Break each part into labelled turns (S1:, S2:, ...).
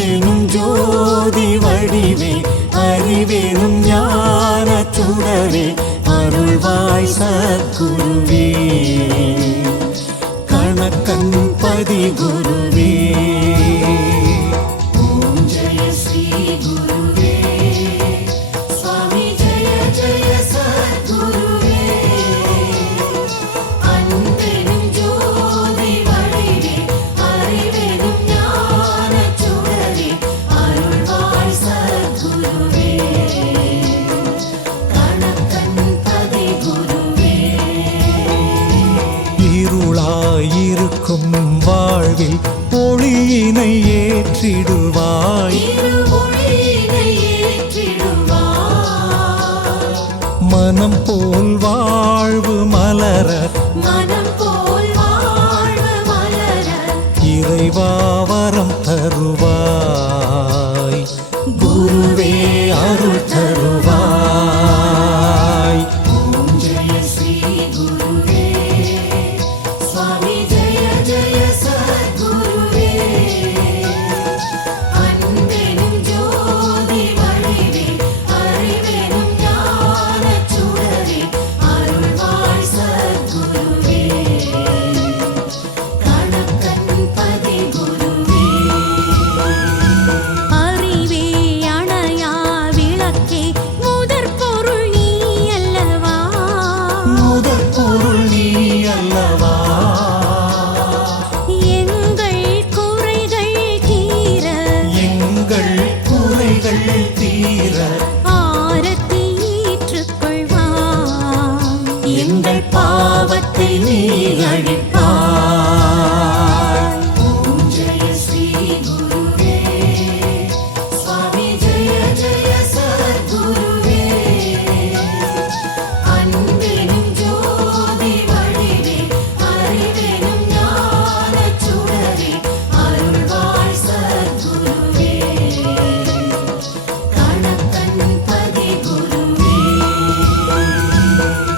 S1: அறிவேனும்
S2: ஜோதி வடிவே அறிவேனும் ஞான சுடரே அருள்வாய் சத்குருவே. கணக்கன் பதி குருவே பலியினை ஏற்றிடும்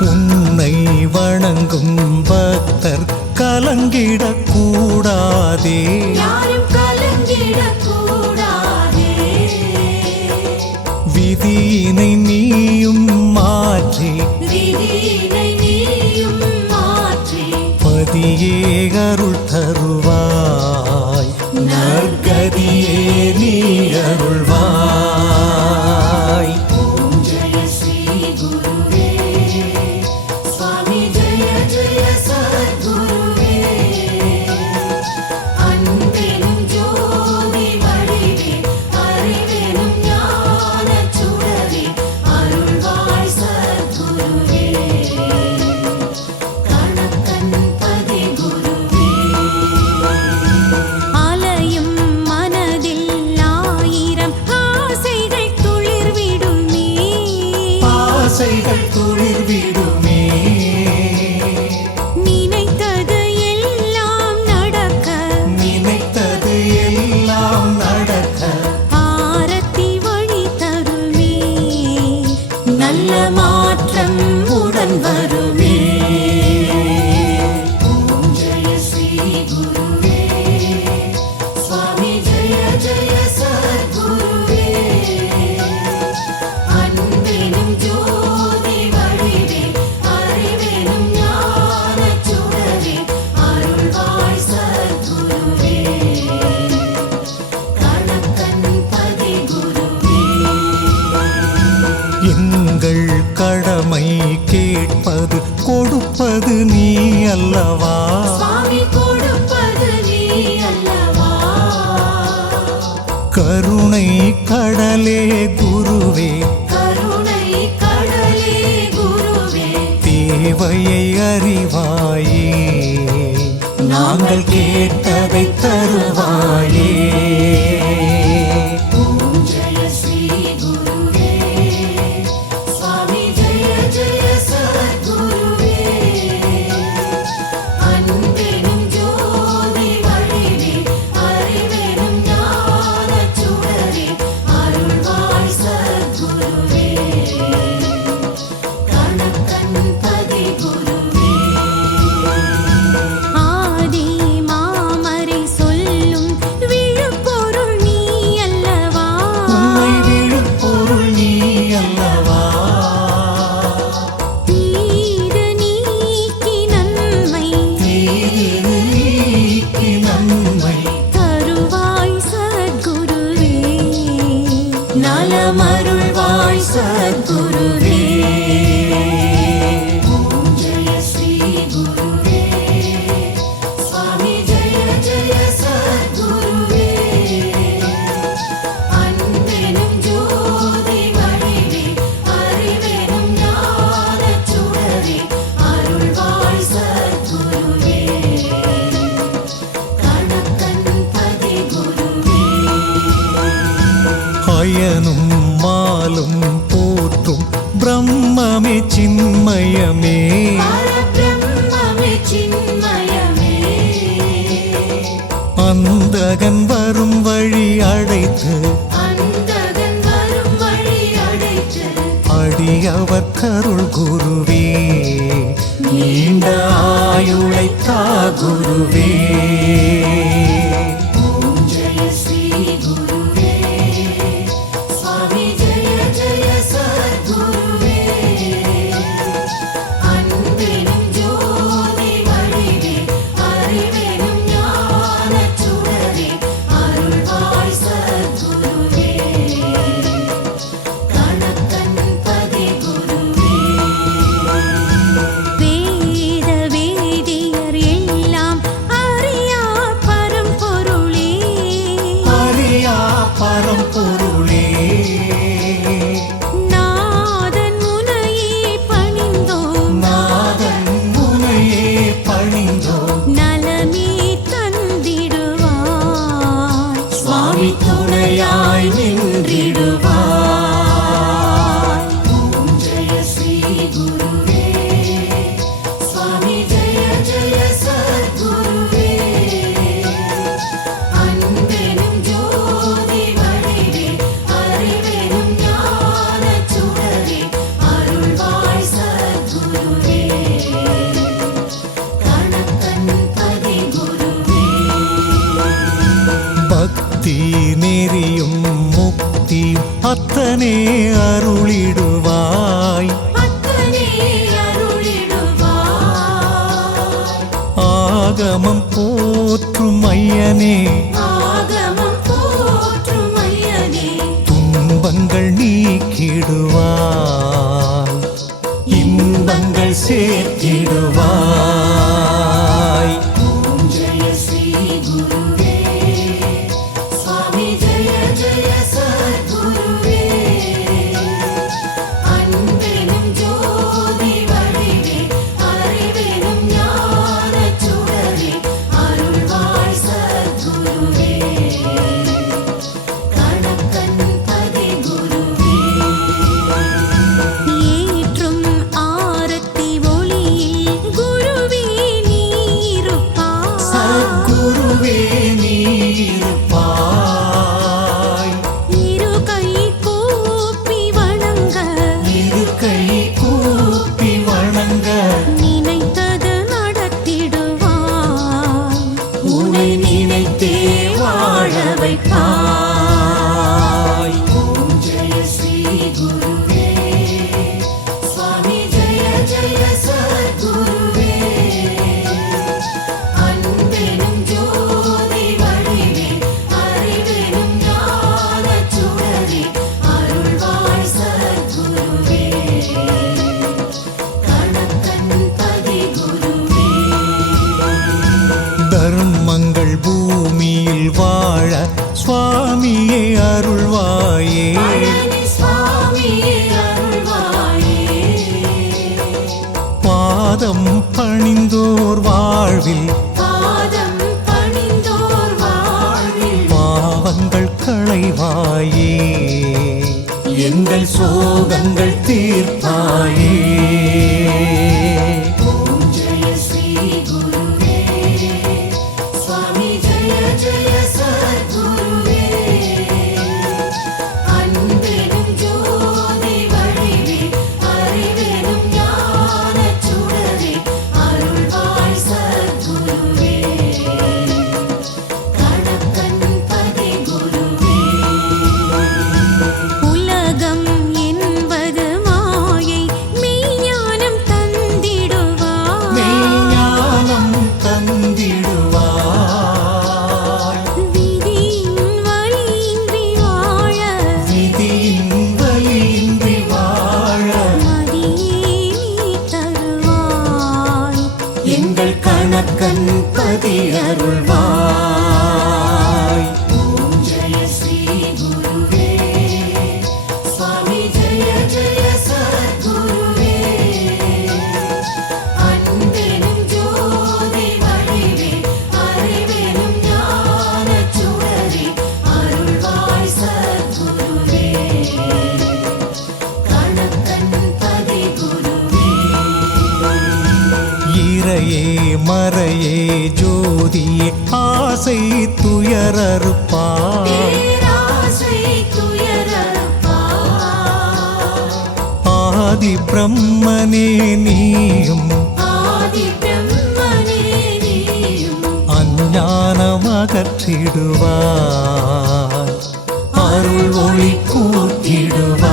S1: உன்னை வணங்கும் பக்தர்
S2: கலங்கிடக்கூடாதே.
S1: விதியினை நீயும் மாற்றி. பதியே அருள் தருவார். கொடுப்பது நீ அல்லவா? கருணை கடலே குருவே. தேவையை அறிவாயே. நாங்கள் கேட்டதை தருவாயே.
S2: Thank.
S1: ஆகமம் போற்றும் ஐயனே. துன்பங்கள் நீக்கிடுவார் இன்பங்கள் சேர்த்திடுவார் துணைவாயே எங்கள் சோகங்கள் தீர்ப்பாயே. ஜோதியே ஆசை
S2: துயரறுப்பா.
S1: ஆதி பிரம்மனே நீயும். அஞ்ஞானம் அகற்றிடுவார் அருள் ஒளி கூட்டிடுவார்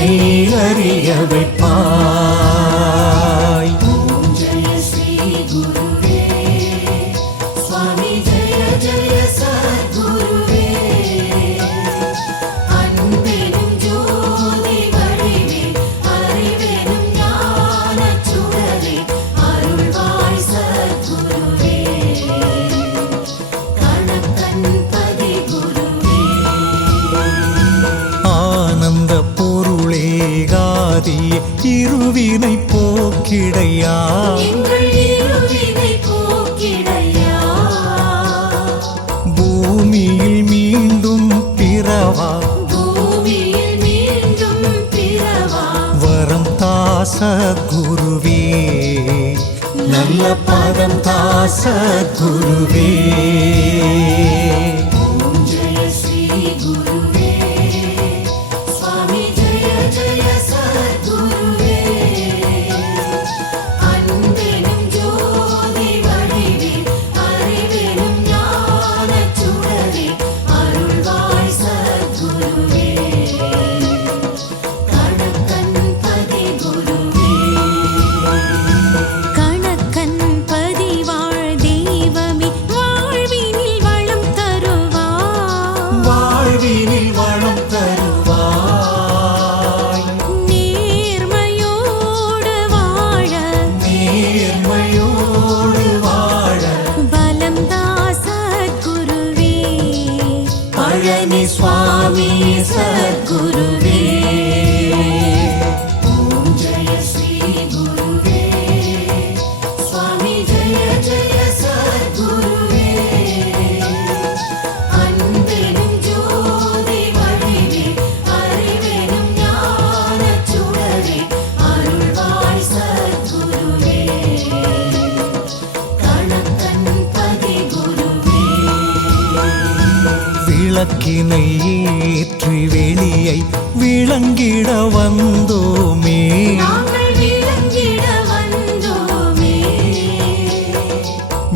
S1: உன்னை அறிய வைப்பான் போக்கிடையா? பூமியில் மீண்டும் பிறவா? வரம் தாச குருவே. நல்ல பதம் தாச குருவே.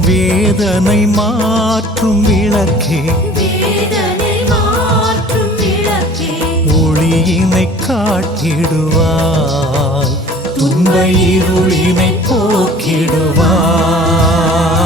S1: வேதனை மாற்றும் விளக்கே. ஒளியினை காட்டிடுவாய். துன்ப இருளினை போக்கிடுவாய்.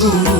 S2: குருவே